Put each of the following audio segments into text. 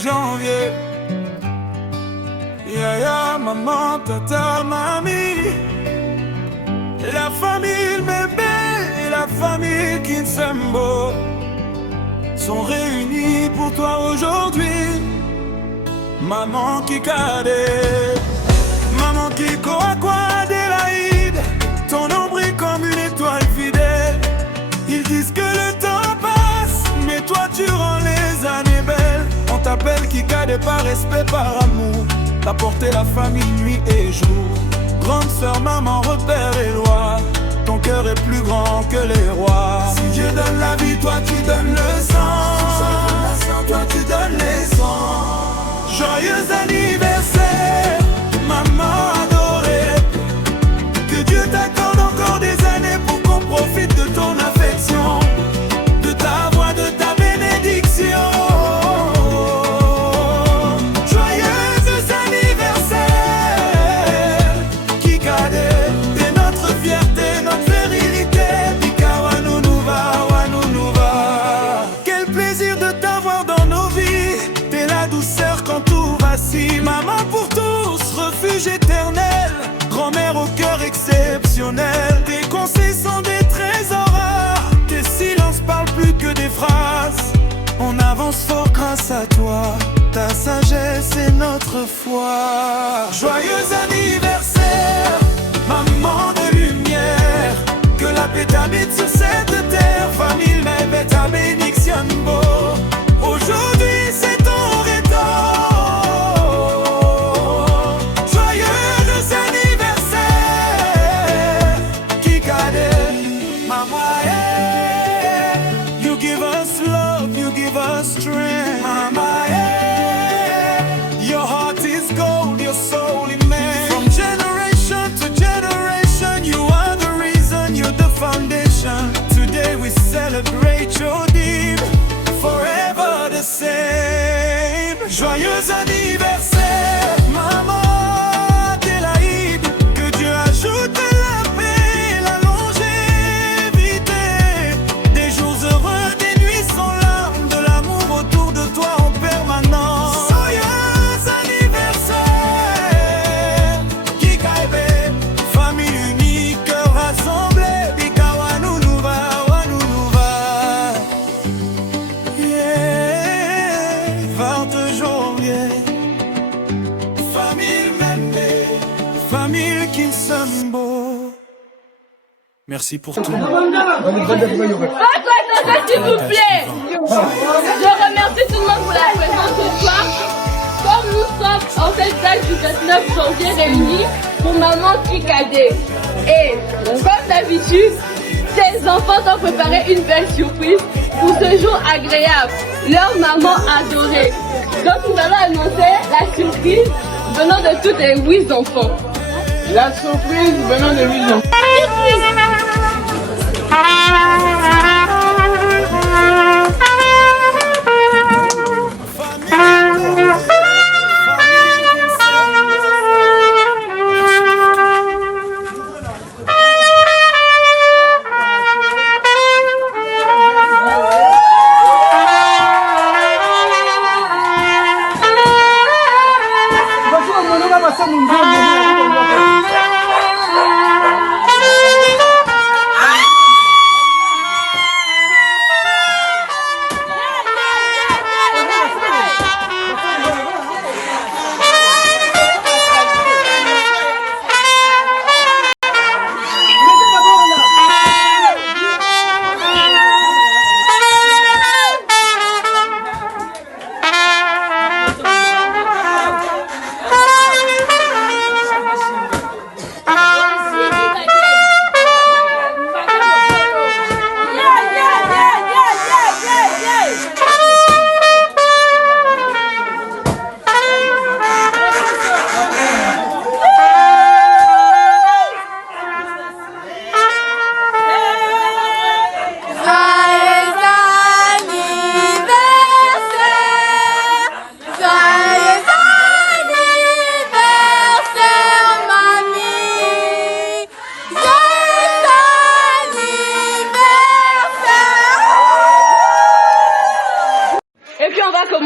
janvier. Yaya, maman, tata, mamie. La famille Mbembe et la famille Kinsembo sont réunis pour toi aujourd'hui. Maman Kikade, maman Kiko Akwa Adélaïde, ton ombre est comme une étoile fidèle. Ils disent que le temps passe, mais toi tu rends les années belles. On t'appelle Kikade par respect, par amour. T'as porté la famille nuit et jour. Grande sœur, maman, repère et loi. Ton cœur est plus grand que les rois. Si Dieu donne la vie, toi tu donnes le sang. Toi tu donnes les sangs. Joyeux anniversaire, maman adorée. Que Dieu t'accorde encore des années pour qu'on profite de ton affection, de ta voix, de ta bénédiction. Joyeux anniversaire, Kikade. T'es notre fierté, notre virilité. Pika Wanounouva, Wanounouva. Quel plaisir de t'avoir dans nos vies. T'es la douceur quand tout vacille. Maman pour tous, refuge éternel. Grand-mère au cœur exceptionnel. Tes conseils sont des trésors rares. Tes silences parlent plus que des phrases. On avance fort grâce à toi. Ta sagesse est notre foi. Joyeux anniversaire, maman de lumière. Que la paix t'habite sur cette terre. Famille Mbembe ta bénédiction beau. Aujourd'hui c'est ton retour. Strength. Mama, yeah. Your heart is gold, your soul immense. From generation to generation, you are the reason, you're the foundation. Today we celebrate your deed, forever the same. Joyeux anniversaire, maman Adélaïde. Que Dieu ajoute la paix et la longévité. Des jours heureux, des nuits sans larmes, de l'amour autour de toi en permanence. Joyeux anniversaire, Kikade. Famille unie, cœur rassemblé. Pika Wanounouva, Wanounouva. Yeah, 20 janvier. Famille Mbembe, famille Kinsembo. Merci pour tout. S'il vous plaît. Je remercie tout le monde pour la présence ce soir. Comme nous sommes en cette date du 29 janvier réunis pour maman Kikade. Et comme d'habitude, ces enfants ont préparé une belle surprise pour ce jour agréable. Leur maman adorée. Donc nous allons annoncer la surprise venant de tous les 8 enfants. La surprise venant de 8 enfants.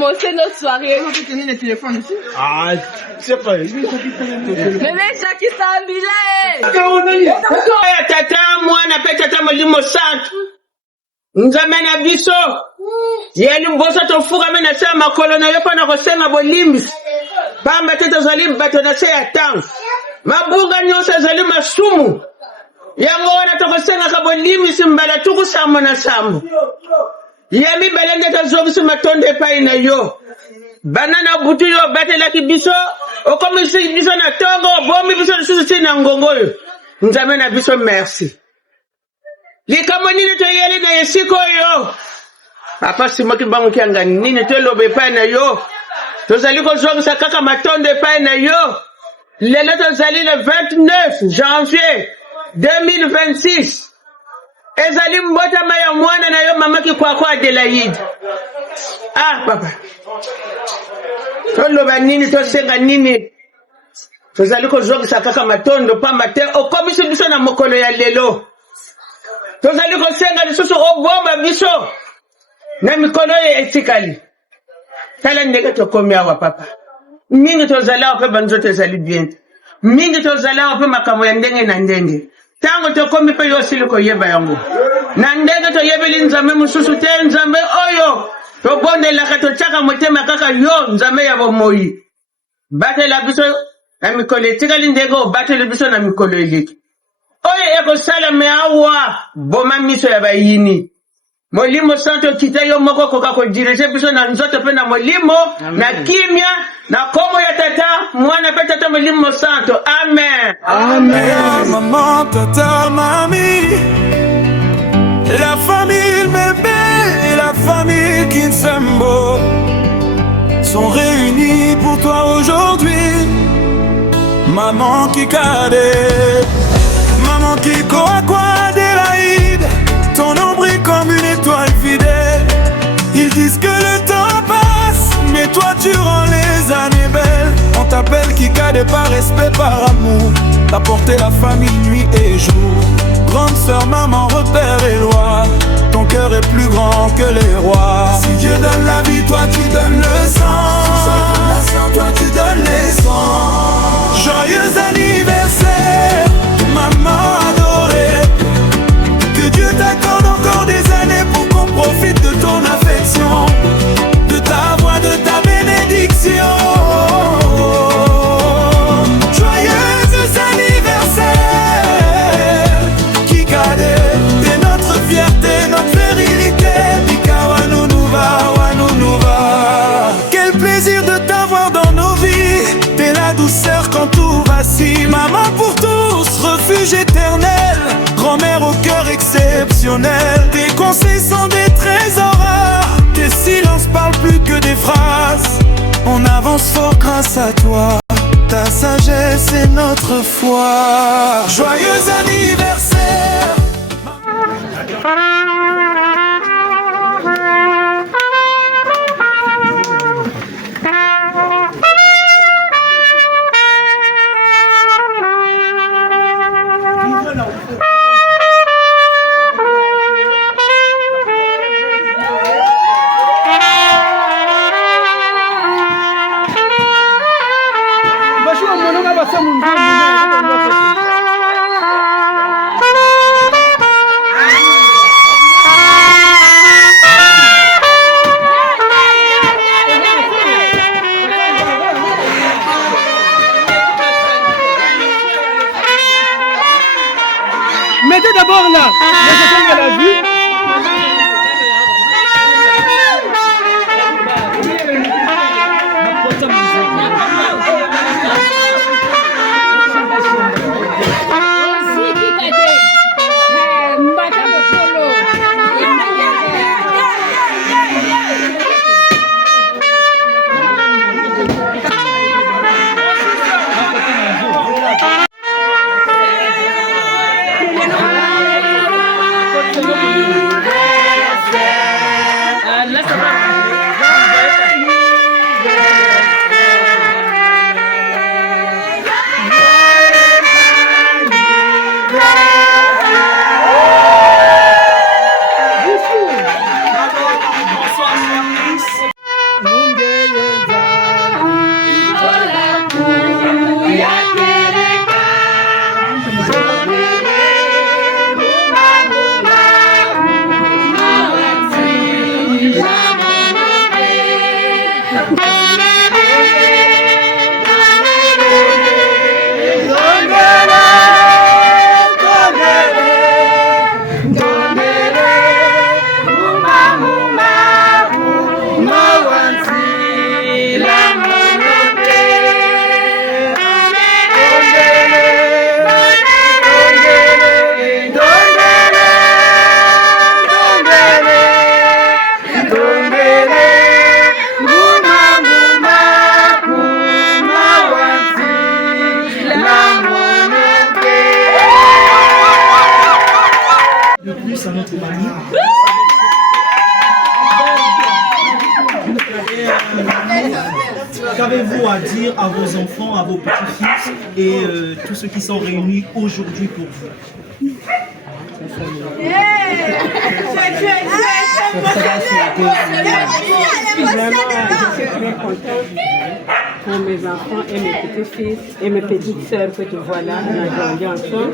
commencer notre soirée. On peut tenir le téléphone ici. Ah, c'est pas. Bébé Chaki Sambila. Tata mwana pe tata molimo santu nzambe na biso yeli mbosa tofuka me na se ya makolo na yo mpo na kosenga bolimbisi pamba te tozali bato na se ya ntango mabunga nyonso ezali masumu yango wana tokosengaka bolimbisi mbala tuku sambo na sambo ya mibale nde tozongisi matondo epai na yo bana na butu yo obatelaki biso okomisi biso na tongo obomi biso lisusu ti na ngongo oyo nzambe na biso merci likambo nini toyeli na esika oyo apasi moki mbangu kianga nini toloba epai na yo tozali kozongisa kaka matondo epai na yo lelo tozali le 29 janvier 2026 ezali mbotama ya mwana na yo mama Kikwako Adelaide. Ah papa toloba nini tosenga nini tozali kozongisa kaka matondo pamba te okomisi biso na mokolo ya lelo tozali kosenga lisusu obomba biso na mikolo ya etikali tala ndenge tokomi awa papa mingi tozali awa mpe banzoto ezali bien mingi tozali awa mpe makambo ya ndenge na ndenge ntango tokomi mpe yo osili koyeba yango na ndenge toyebeli nzambe mosusu te nzambe oyo tobondelaka totyaka motema kaka yo nzambe ya bomoi batela biso na mikolo etikali ndenge obateli biso na mikolo eleki oyo ekosala me awa boma miso ya bayini molimo santo kita yo moko koka kodirige biso na nzoto mpe na molimo na kimia na komo ya tata mwana mpe tata molimo santo amen Amen. Maman, tata, mamie, la famille bébé et la famille Kinsembo sont réunis pour toi aujourd'hui. Maman Kikade, maman Kikwako Adelaide, ton nom brille comme une étoile fidèle. Ils disent que le temps passe, mais toi tu rends les années belles. On t'appelle Kikade par respect, par amour. T'as porté la famille nuit et jour. Grande sœur, maman, repère et loi. Ton cœur est plus grand que les rois. Si Dieu donne la vie, toi tu donnes le sang. Toi tu donnes les sangs. Joyeux anniversaire, maman adorée. Que Dieu t'accorde encore des années pour qu'on profite de ton affection, de ta voix, de ta bénédiction. Joyeux anniversaire, Kikade, t'es notre fierté, notre virilité. Bika Wanounouva, Wanounouva. Quel plaisir de t'avoir dans nos vies. T'es la douceur quand tout vacille. Maman pour tous, refuge éternel. Grand-mère au cœur exceptionnel. Tes conseils sont des trésors rares. Tes silences parlent plus que des phrases. On avance fort grâce à toi. Ta sagesse est notre foi. Joyeux anniversaire. Qu'avez-vous à dire à vos enfants, à vos petits-fils et tous ceux qui sont réunis aujourd'hui pour vous? Pour mes enfants et mes petits-fils et mes petites sœurs que tu vois là, on a grandi ensemble.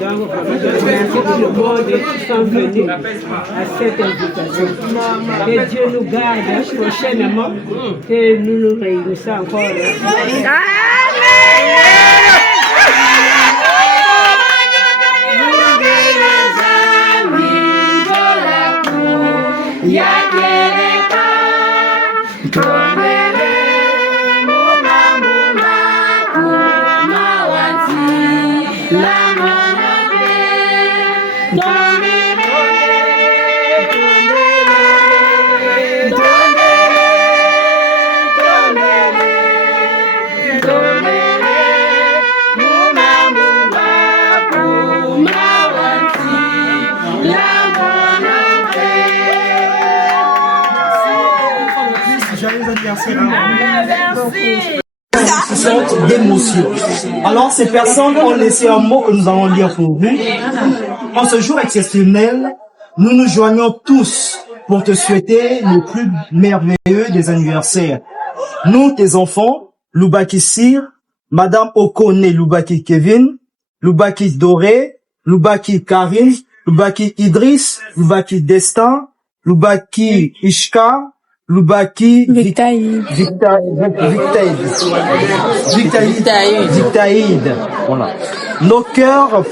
Donc, je remercie tout le monde qui sont venus à cette invitation. Que Dieu nous garde prochainement, que nous nous réunissons encore. D'émotion. Alors ces personnes ont laissé un mot que nous allons lire pour vous. En ce jour exceptionnel, nous nous joignons tous pour te souhaiter le plus merveilleux des anniversaires. Nous, tes enfants, Lubaki Sir, Madame Okone Lubaki Kevin, Lubaki Doré, Lubaki Karine, Lubaki Idriss, Lubaki Destin, Lubaki Ishka, Lubaki Victaïd. Voilà. Nos cœurs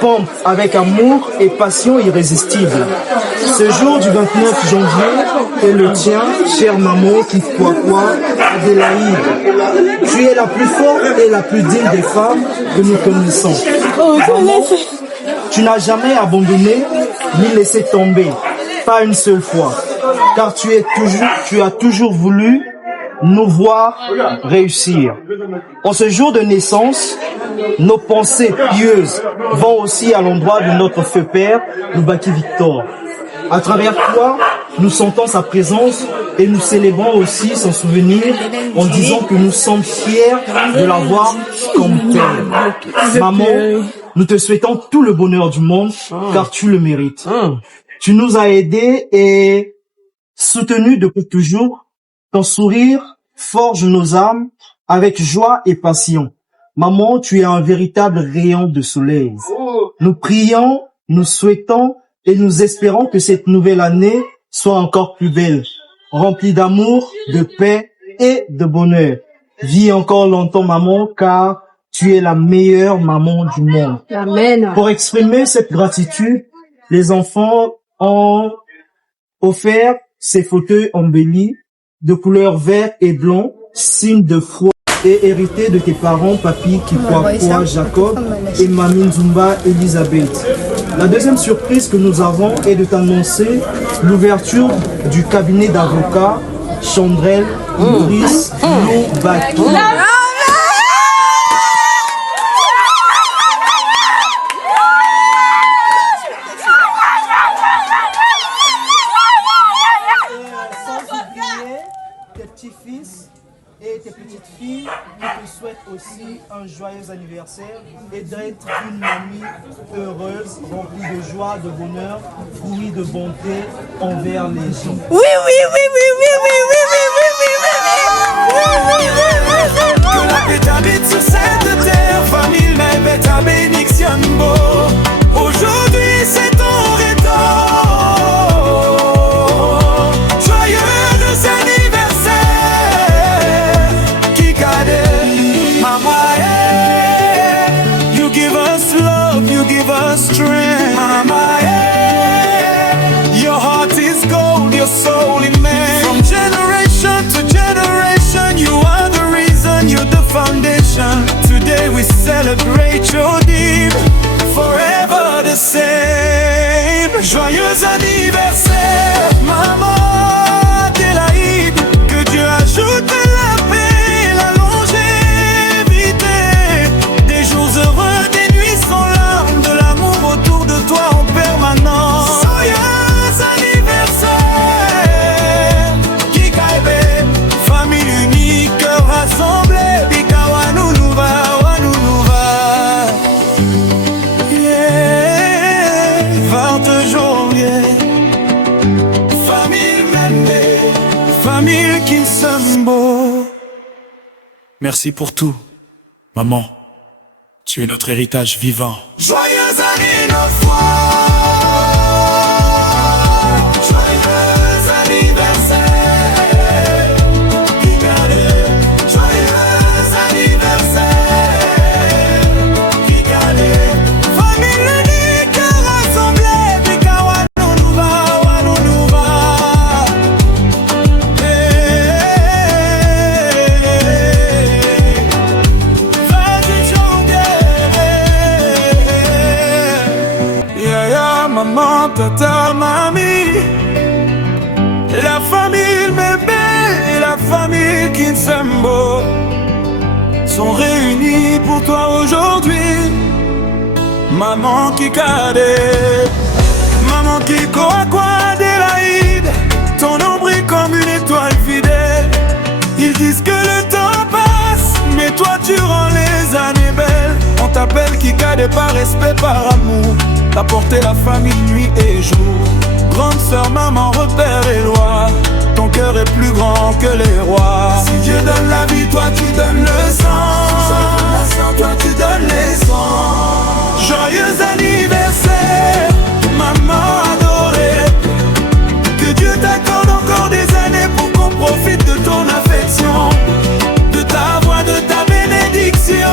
pompent avec amour et passion irrésistible. Ce jour du 29 janvier est le tien, chère maman Kikouakoua Adélaïde. Tu es la plus forte et la plus digne des femmes que nous connaissons. Maman, tu n'as jamais abandonné ni laissé tomber, pas une seule fois. Car tu as toujours voulu nous voir réussir. En ce jour de naissance, nos pensées pieuses vont aussi à l'endroit de notre feu père, Lubaki Victor. À travers toi, nous sentons sa présence et nous célébrons aussi son souvenir en disant que nous sommes fiers de l'avoir comme tel. Maman, nous te souhaitons tout le bonheur du monde car tu le mérites. Tu nous as aidés et soutenu depuis toujours. Ton sourire forge nos âmes avec joie et passion. Maman, tu es un véritable rayon de soleil. Nous prions, nous souhaitons et nous espérons que cette nouvelle année soit encore plus belle, remplie d'amour, de paix et de bonheur. Vis encore longtemps, maman, car tu es la meilleure maman du monde. Amen. Pour exprimer cette gratitude, les enfants ont offert ces fauteuils embellis de couleur vert et blanc, signe de foi et hérité de tes parents, Papi Kikouakoua Jacob et Mami Nzumba Elisabeth. La deuxième surprise que nous avons est de t'annoncer l'ouverture du cabinet d'avocats Chandrel Idriss Lubaki. Et tes petites filles qui te souhaitent aussi un joyeux anniversaire et d'être une mamie heureuse, remplie de joie, de bonheur, fruit de bonté envers les gens. Oui, oui, oui, oui, oui, oui, oui, oui, oui, oui, oui, oui. Que la paix t'habite sur cette terre, famille, mais ta bénédiction beau. Aujourd'hui c'est ton retour. Strength. Mama, yeah. Your heart is gold, your soul immense. From generation to generation, you are the reason, you're the foundation. Today we celebrate your deed, forever the same. Joyeux anniversaire, maman Adélaïde. Que Dieu ajoute la paix et la longévité. Des jours heureux, des nuits sans larmes, de l'amour autour de toi en permanence. Joyeux anniversaire, Kikaebe, famille unie. famille Kinsembo. Merci pour tout, maman. Tu es notre héritage vivant. Joyeux anniversaire. Joyeux anniversaire. Kikade. Joyeux anniversaire. Kikade. Famille unique rassemblée. Bika wanounouva, wanounouva. 28 janvier. Maman, tata, mamie, la famille Mbembe et la famille Kinsembo sont réunis pour toi aujourd'hui. Maman Kikade, maman Kiko Akwa Adélaïde, ton nombril comme une étoile fidèle. Ils disent que le temps passe, mais toi tu rends les années belles. On t'appelle Kikade par respect, par amour. T'as porté la famille nuit et jour. Grande sœur, maman, repère et loi. Ton cœur est plus grand que les rois. Si Dieu donne la vie, toi tu donnes le sang. Toi tu donnes les sangs. Joyeux anniversaire, maman adorée. Que Dieu t'accorde encore des années pour qu'on profite de ton affection, de ta voix, de ta bénédiction.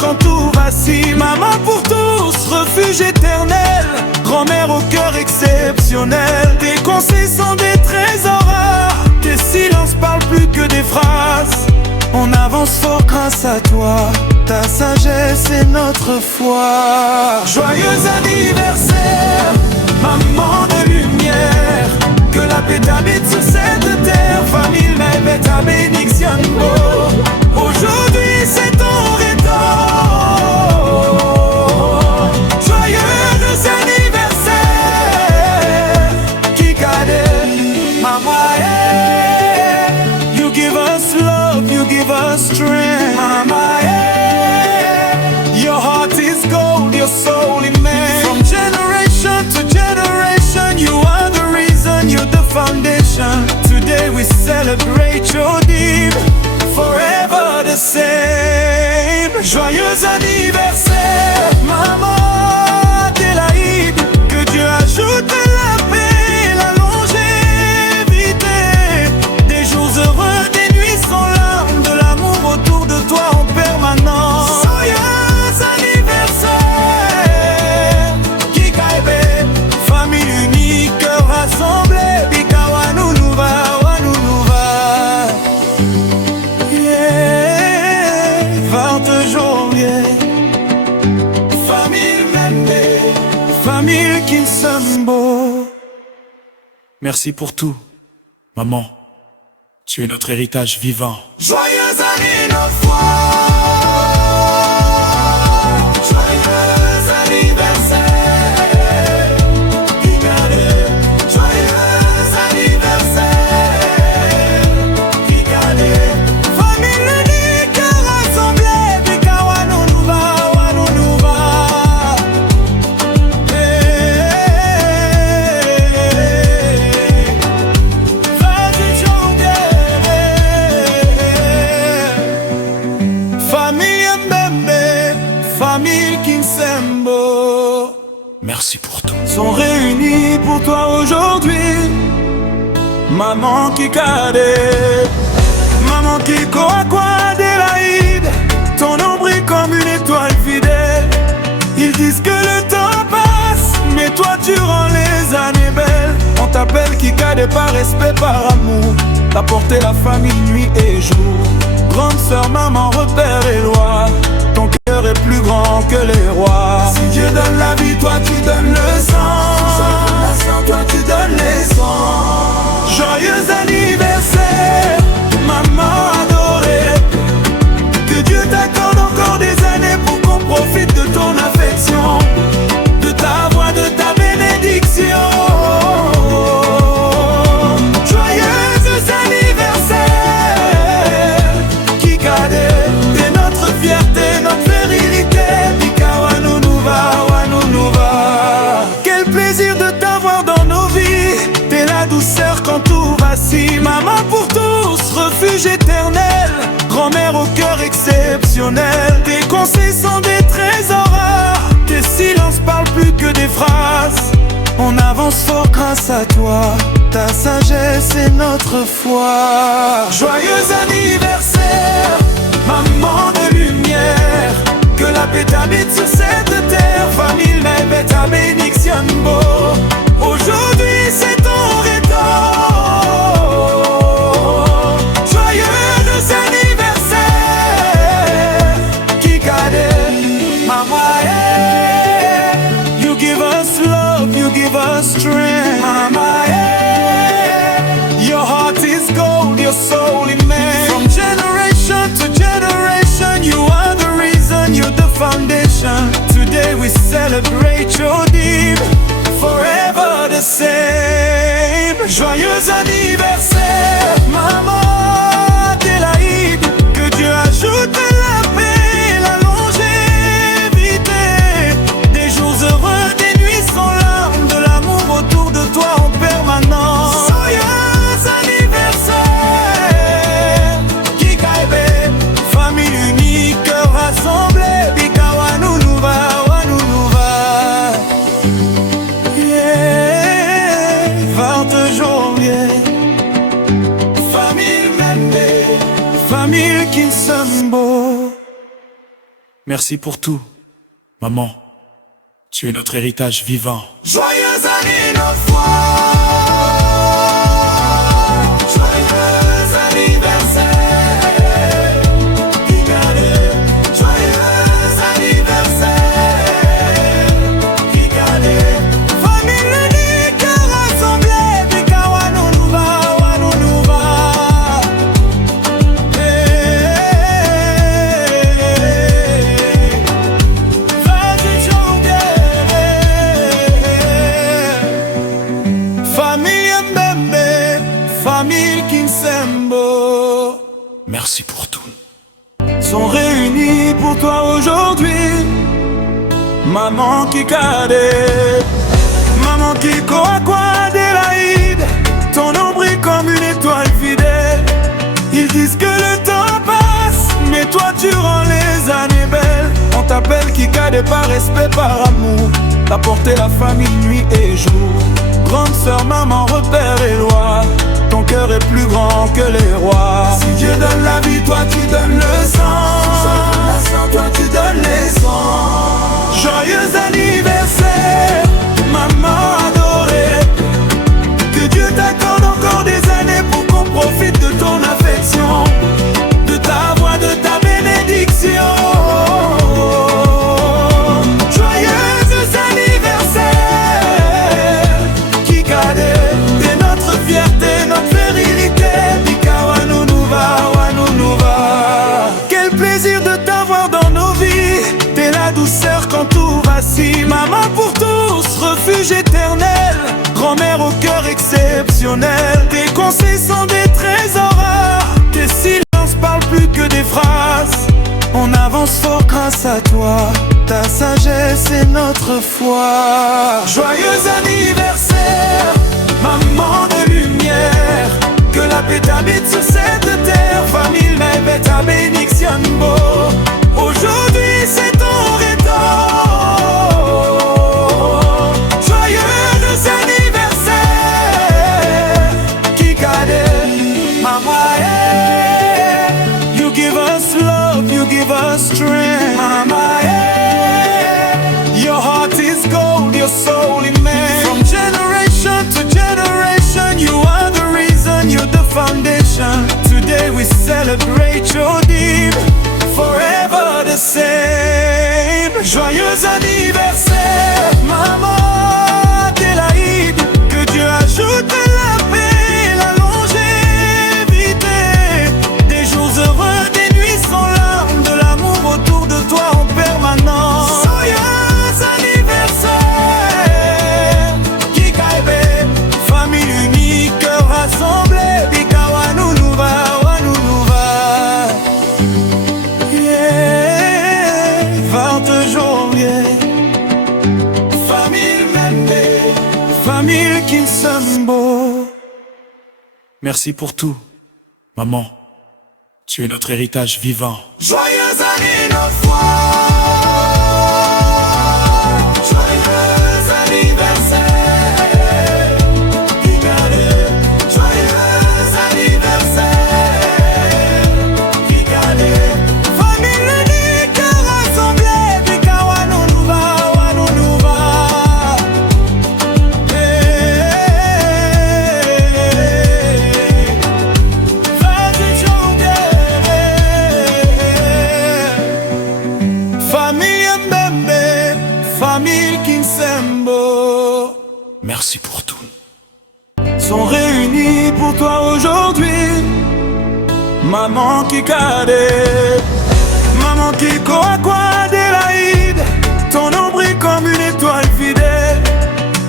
Quand tout vacille, maman pour tous, refuge éternel, grand-mère au cœur exceptionnel. Tes conseils sont des trésors rares, tes silences parlent plus que des phrases. On avance fort grâce à toi, ta sagesse est notre foi. Joyeux anniversaire, maman de lumière, que la paix t'habite sur cette terre. Famille Mbembe ta bénédiction. Aujourd'hui c'est ton retour. Joyeux anniversaire, Kikade. Mama, yeah. You give us love, you give us strength. Mama, yeah. Your heart is gold, your soul immense. From generation to generation, you are the reason, you're the foundation. Today we celebrate your deed, forever the same. Joyeux anniversaire, maman Adélaïde. Que Dieu ajoute la paix, la longévité. Des jours heureux, des nuits sans larmes, de l'amour autour de toi en permanence. Joyeux anniversaire, Kikade. Famille unique, cœur rassemblé. Bika wanounouva, wanounouva. Yeah, 20 janvier. Famille Mbembe, famille Kinsembo. Merci pour tout, maman. Tu es notre héritage vivant. Joyeux anniversaire. Joyeux anniversaire, Kikade. Joyeux anniversaire, Kikade. Famille unique rassemblée. Bika wanounouva, wanounouva. 28 janvier. Famille Mbembe, famille Kinsembo. Merci pour tout. Sont réunis pour toi aujourd'hui. Maman Kikade, maman Kiko Akwa Adélaïde, ton nombril comme une étoile fidèle. Ils disent que le temps passe, mais toi tu rends les années belles. On t'appelle Kikade par respect, par amour. T'as porté la famille nuit et jour. Grande sœur, maman, repère et loi. Ton cœur est plus grand que les rois. Si Dieu donne la vie, toi tu donnes le sang. Toi tu donnes les sangs. Joyeux anniversaire, maman adorée. Que Dieu t'accorde encore des années pour qu'on profite de ton affection, de ta voix, de ta bénédiction. exceptionnel. Tes conseils sont des trésors rares. Tes silences parlent plus que des phrases. On avance fort grâce à toi. Ta sagesse est notre foi. Joyeux anniversaire, maman de lumière. Que la paix t'habite sur cette terre. Famille Mebe ta bénédiction beau. Aujourd'hui c'est ton retour. Joyeux anniversaire, Kikade, Mama, yeah. You give us love, you give us strength, Mama, yeah. Your heart is gold, your soul immense. From generation to generation, you are the reason, you're the foundation. Today we celebrate your deed, forever the same. Joyeux anniversaire, maman Adélaïde. Que Dieu ajoute la paix, la longévité. Des jours heureux, des nuits sans larmes. De l'amour autour de toi en permanence. Joyeux anniversaire, Kikaebe. Famille unie, cœur rassemblé. Bika Wanounouva, Wanounouva. Yeah, 20 janvier. Famille Mende, famille Kinsambo. Merci pour tout, maman. Tu es notre héritage vivant. Joyeux anniversaire. Joyeux anniversaire. Kikade. Joyeux anniversaire. Kikade. Famille unie, cœur rassemblé. Bika Wanounouva, Wanounouva. Famille Mbembe, famille Kinsembo. Merci pour tout. Sont réunis pour toi aujourd'hui. Maman Kikade, maman Kiko Akwa Adélaïde. Ton ombre est comme une étoile fidèle. Ils disent que le temps passe, mais toi tu rends les années belles. On t'appelle Kikade par respect, par amour. T'as porté la famille nuit et jour. Grande sœur, maman, repère et loi. Ton cœur est plus grand que les rois. Si Dieu donne la vie, toi tu donnes le sang. Toi tu donnes les sangs. Joyeux anniversaire, maman adorée. Que Dieu t'accorde encore des années pour qu'on profite de ton affection, de ta voix, de ta bénédiction. Joyeux anniversaire, Kikade. T'es notre fierté, notre virilité. Bika Wanounouva, Wanounouva. Quel plaisir de t'avoir dans nos vies. T'es la douceur quand tout vacille. Maman pour tous, refuge éternel. Grand-mère au cœur exceptionnel. Tes conseils sont des trésors rares. Tes silences parlent plus que des phrases. On avance fort grâce à toi. Ta sagesse est notre foi. Joyeux anniversaire, maman de lumière. Que la paix t'habite sur cette terre. Famille Mebe ta bénédiction beau. Aujourd'hui c'est ton retour. Joyeux anniversaire, Kikade. Mama, yeah. You give us love, you give us strength, Mama, yeah. Your heart is gold, your soul immense. From generation to generation, you are the reason, you're the foundation. Today we celebrate your deed, forever the same. Joyeux anniversaire, maman Adélaïde. Que Dieu ajoute la paix, la longévité. Des jours heureux, des nuits sans larmes. De l'amour autour de toi en permanence. Joyeux anniversaire, Kikaebe. Famille unie, cœur rassemblé. Bika Wanounouva, Wanounouva. Yeah, 20 janvier. Famille Mende, famille Kinsambo. Merci pour tout, maman. Tu es notre héritage vivant. Joyeux anniversaire. Joyeux anniversaire, Kikade. Joyeux anniversaire, Kikade. Famille unique rassemblée, Bika Wanounouva, Wanounouva. Famille Mbembe, famille Kinsembo, merci pour tout. Sont réunis pour toi aujourd'hui. Maman Kikade, maman Kiko Adélaïde, ton nombril comme une étoile fidèle.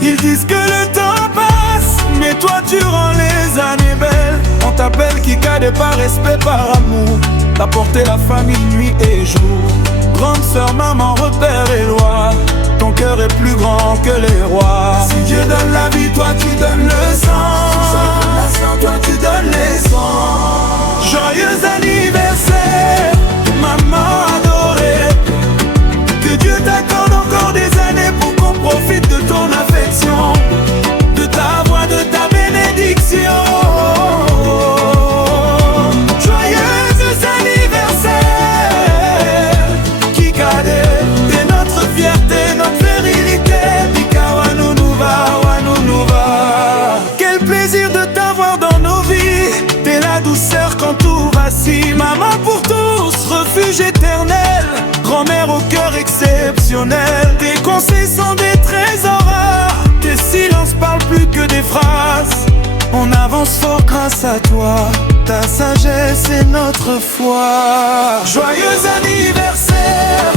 Ils disent que le temps passe, mais toi tu rends les années belles. On t'appelle Kikade par respect, par amour. T'as porté la famille nuit et jour. Grande sœur, maman, repère et loi. Ton cœur est plus grand que les rois. Si Dieu donne la vie, toi tu donnes le sang. Toi tu donnes les sangs. Joyeux anniversaire, maman adorée. Que Dieu t'accorde encore des années pour qu'on profite de ton affection, de ta voix, de ta bénédiction. Joyeux anniversaire, Kikade. T'es notre fierté, notre virilité. Bika Wanounouva, Wanounouva. Quel plaisir de t'avoir dans nos vies. T'es la douceur quand tout vacille. Maman pour tous, refuge éternel. Grand-mère au cœur exceptionnel. Tes conseils sont des trésors rares. Tes silences parlent plus que des phrases. On avance fort grâce à toi. Ta sagesse est notre foi. Joyeux anniversaire,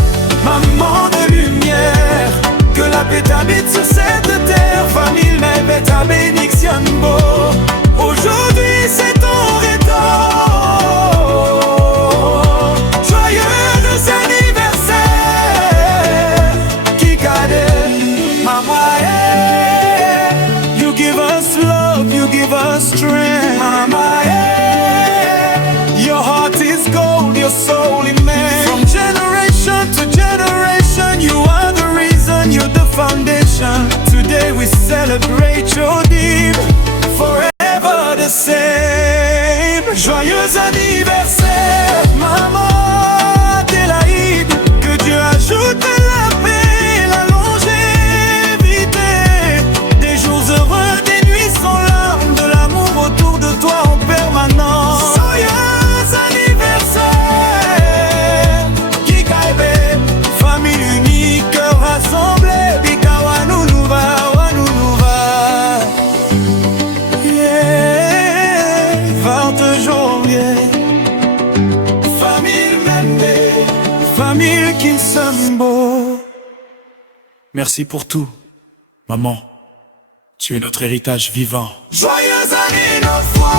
maman de lumière. Que la paix t'habite sur cette terre. Famille Mbembe ta bénédiction beau. Aujourd'hui c'est ton retour. Joyeux anniversaire, Kikade. Mama, yeah. You give us love, you give us strength. Mama, yeah. Your heart is gold, your soul immense. From generation to generation, you are the reason, you're the foundation. Today we celebrate your deed, forever the same. Joyeux anniversaire, maman Adélaïde. Que Dieu ajoute la paix, la longévité. Des jours heureux, des nuits sans larmes. De l'amour autour de toi en permanence. Joyeux anniversaire, Kikade. Famille unique, cœur rassemblé. Bika Wanounouva, Wanounouva. Yeah, 20 janvier. Famille Mbembe, famille Kinsembo. Merci pour tout, maman. Tu es notre héritage vivant. Joyeux anniversaire, notre foi.